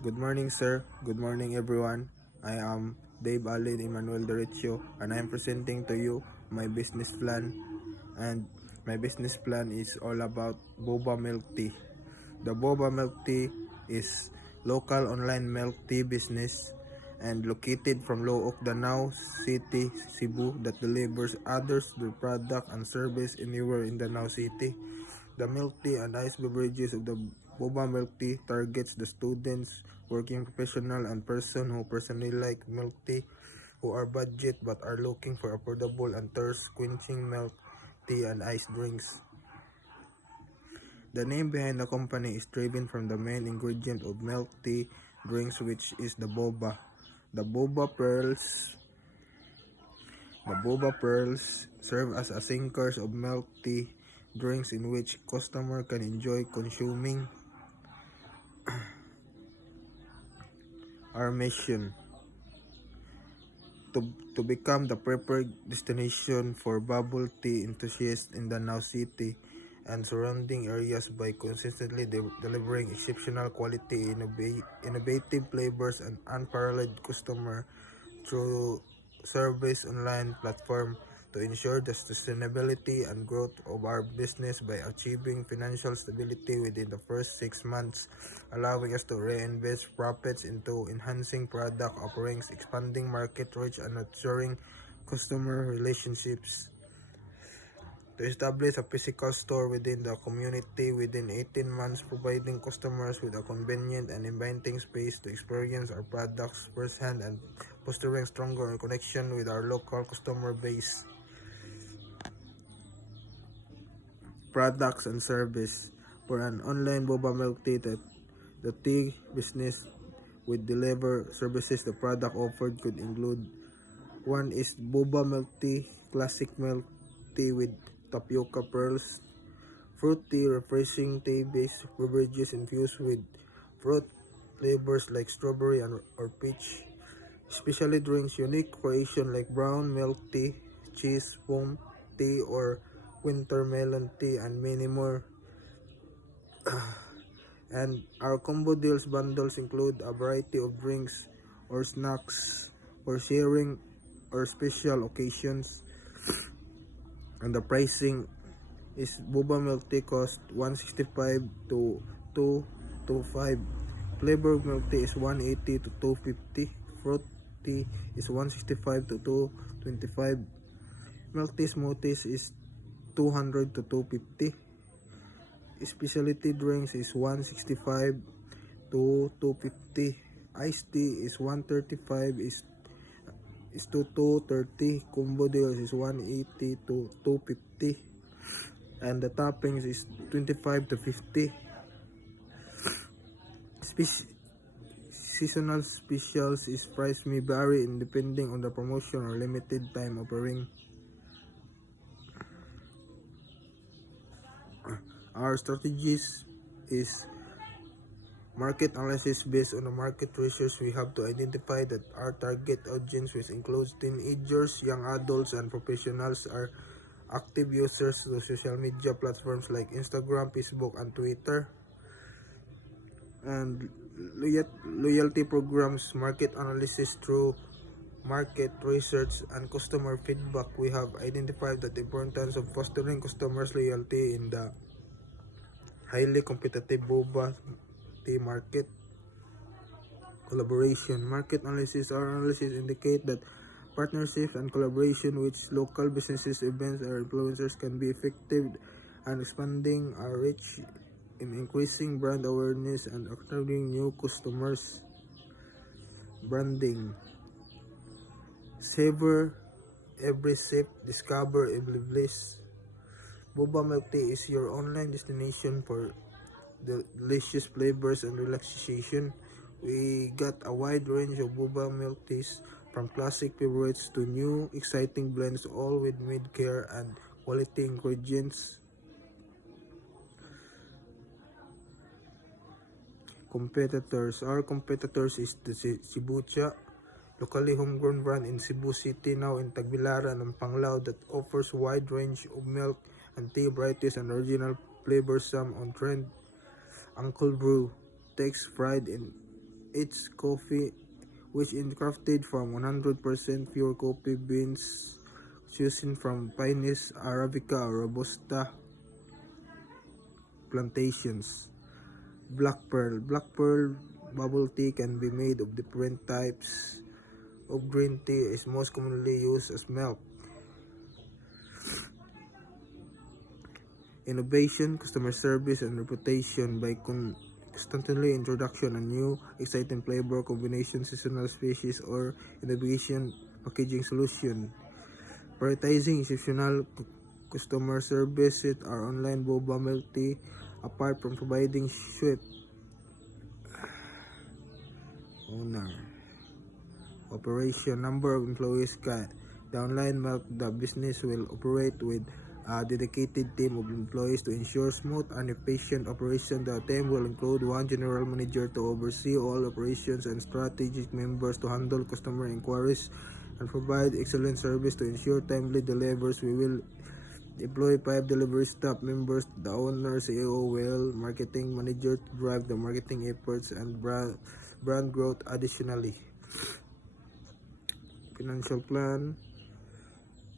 Good morning, sir. Good morning, everyone. I am Dave Allen Emmanuel Derecho, and I am presenting to you my business plan. And my business plan is all about boba milk tea. The boba milk tea is local online milk tea business and located from Look, Danau City, Cebu that delivers others their product and service anywhere in Danau City. The milk tea and ice beverages of the boba milk tea targets the students, working professional, and person who personally like milk tea, who are budget but are looking for affordable and thirst-quenching milk tea and ice drinks. The name behind the company is driven from the main ingredient of milk tea drinks, which is the boba. The boba pearls The boba pearls serve as a sinkers of milk tea drinks in which customer can enjoy consuming. Our mission to become the preferred destination for bubble tea enthusiasts in Danau City and surrounding areas by consistently delivering exceptional quality, innovative flavors, and unparalleled customer through service online platform to ensure the sustainability and growth of our business by achieving financial stability within the first 6 months, allowing us to reinvest profits into enhancing product offerings, expanding market reach, and nurturing customer relationships. To establish a physical store within the community within 18 months, providing customers with a convenient and inviting space to experience our products firsthand and fostering stronger connection with our local customer base. Products and service. For an online boba milk tea, the tea business would deliver services. The product offered could include: one is boba milk tea, classic milk tea with tapioca pearls; fruit tea, refreshing tea-based beverages infused with fruit flavors like strawberry or peach; especially drinks, unique creation like brown milk tea, cheese foam tea, or winter melon tea, and many more. And our combo deals bundles include a variety of drinks or snacks for sharing or special occasions. And the pricing is boba milk tea cost 165 to 225. Flavored milk tea is 180 to 250. Fruit tea is 165 to 225. Milk tea smoothies is 200 to 250. Specialty drinks is 165 to 250. Iced tea is 135 is to 230. Combo deals is 180 to 250. And the toppings is 25 to 50. Seasonal specials is price may vary depending on the promotion or limited time offering. Our strategies is market analysis. Based on the market research, we have to identify that our target audience, which includes teenagers, young adults, and professionals, are active users to social media platforms like Instagram, Facebook, and Twitter. And loyalty programs, market analysis through market research and customer feedback. We have identified the importance of fostering customers' loyalty in the highly competitive boba tea market. Collaboration, market analysis. Our analysis indicate that partnership and collaboration with local businesses, events, or influencers can be effective and expanding our reach in increasing brand awareness and attracting new customers. Branding, savor every sip, discover every bliss. Boba milk tea is your online destination for the delicious flavors and relaxation. We got a wide range of boba milk teas, from classic favorites to new exciting blends, all with mid-care and quality ingredients. Competitors. Our competitors is the Cebucha, locally homegrown brand in Cebu City, now in Tagbilaran and Panglao, that offers wide range of milk and tea varieties and original flavors, some on trend. Uncle Brew takes pride in It's coffee which is crafted from 100% pure coffee beans chosen from Pinus Arabica or Robusta plantations. Black Pearl bubble tea can be made of different types of green tea. Is most commonly used as milk. Innovation, customer service, and reputation by constantly introduction a new exciting flavor combination, seasonal species, or innovation packaging solution. Prioritizing exceptional customer service with our online boba milk tea. Apart from providing swift owner operation, number of employees the online milk the business will operate with a dedicated team of employees to ensure smooth and efficient operation. The team will include one general manager to oversee all operations and strategic members to handle customer inquiries and provide excellent service to ensure timely deliveries. We will deploy 5 delivery staff members, the owner, CEO, will marketing manager to drive the marketing efforts and brand growth. Additionally, financial plan.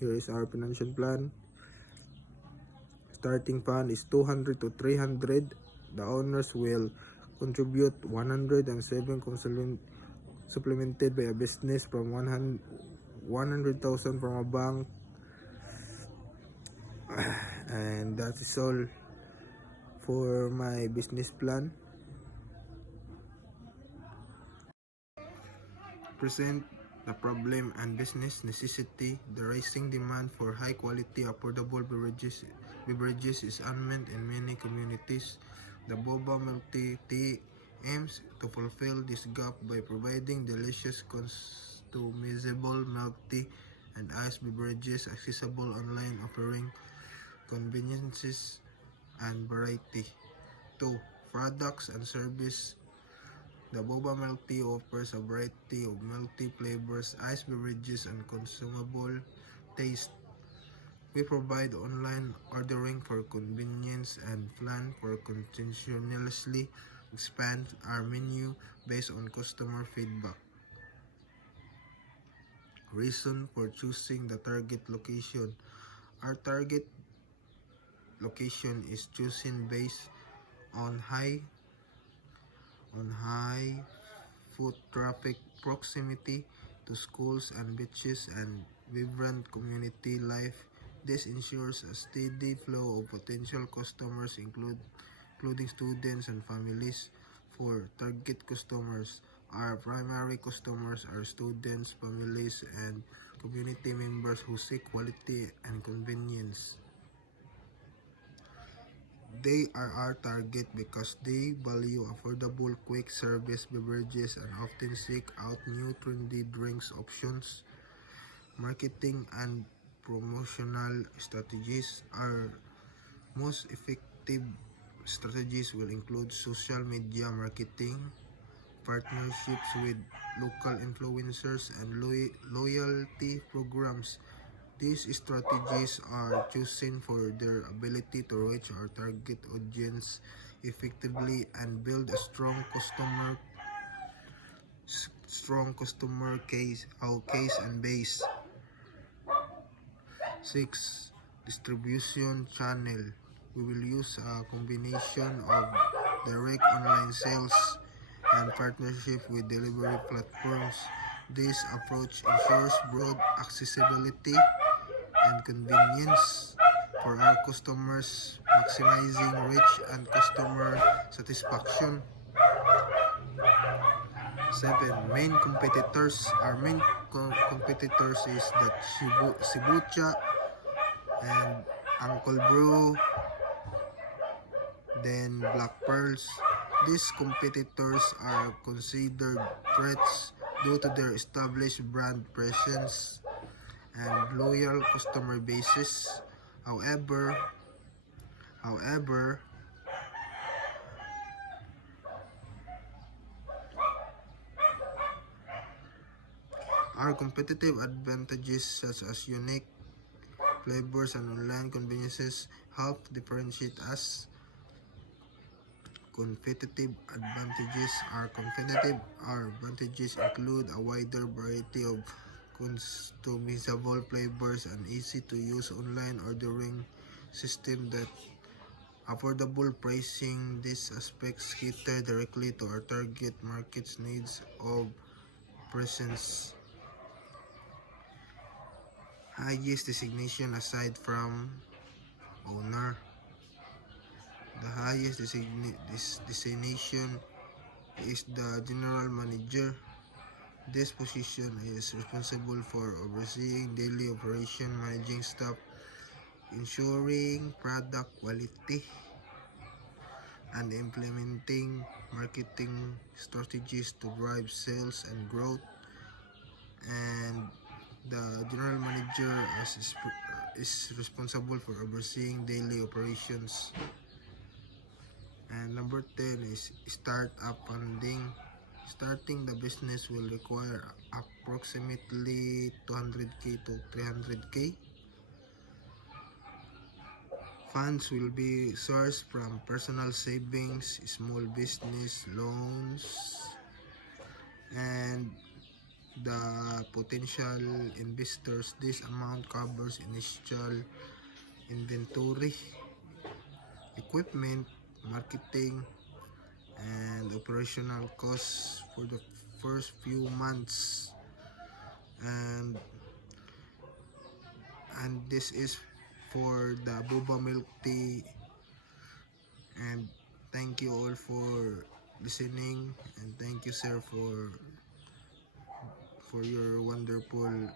Here is our financial plan. Starting fund is 200 to 300. The owners will contribute 107 supplemented by a business from 100,000 from a bank. And that is all for my business plan. Present the problem and business necessity. The rising demand for high quality affordable beverages is unmet in many communities. The boba milk tea aims to fulfill this gap by providing delicious customizable milk tea and iced beverages accessible online, offering conveniences and variety. 2. Products and service. The boba milk tea offers a variety of milk tea flavors, iced beverages, and consumable taste. We provide online ordering for convenience and plan for continuously expand our menu based on customer feedback. Reason for choosing the target location. Our target location is chosen based on high foot traffic, proximity to schools and beaches, and vibrant community life. This ensures a steady flow of potential customers, including students and families. For target customers, our primary customers are students, families, and community members who seek quality and convenience. They are our target because they value affordable, quick service beverages and often seek out new trendy drinks options. Marketing and promotional strategies. Our most effective strategies will include social media marketing, partnerships with local influencers, and loyalty programs. These strategies are chosen for their ability to reach our target audience effectively and build a strong customer case and base. 6. Distribution channel. We will use a combination of direct online sales and partnership with delivery platforms. This approach ensures broad accessibility and convenience for our customers, maximizing reach and customer satisfaction. 7. Main competitors. Our main competitors is the Shibucha and Uncle Brew, then Black Pearls. These competitors are considered threats due to their established brand presence and loyal customer bases. However, our competitive advantages such as unique flavors and online conveniences help differentiate us. Competitive advantages include a wider variety of customizable flavors, an easy-to-use online ordering system that affordable pricing. These aspects cater directly to our target market's needs of presence. Highest designation aside from owner. The highest designation is the general manager. This position is responsible for overseeing daily operation, managing staff, ensuring product quality, and implementing marketing strategies to drive sales and growth. And the general manager is responsible for overseeing daily operations. And number 10 is startup funding. Starting the business will require approximately 200k to 300k. Funds will be sourced from personal savings, small business loans, and the potential investors. This amount covers initial inventory, equipment, marketing, and operational costs for the first few months. And this is for the boba milk tea. And thank you all for listening, and thank you sir for your wonderful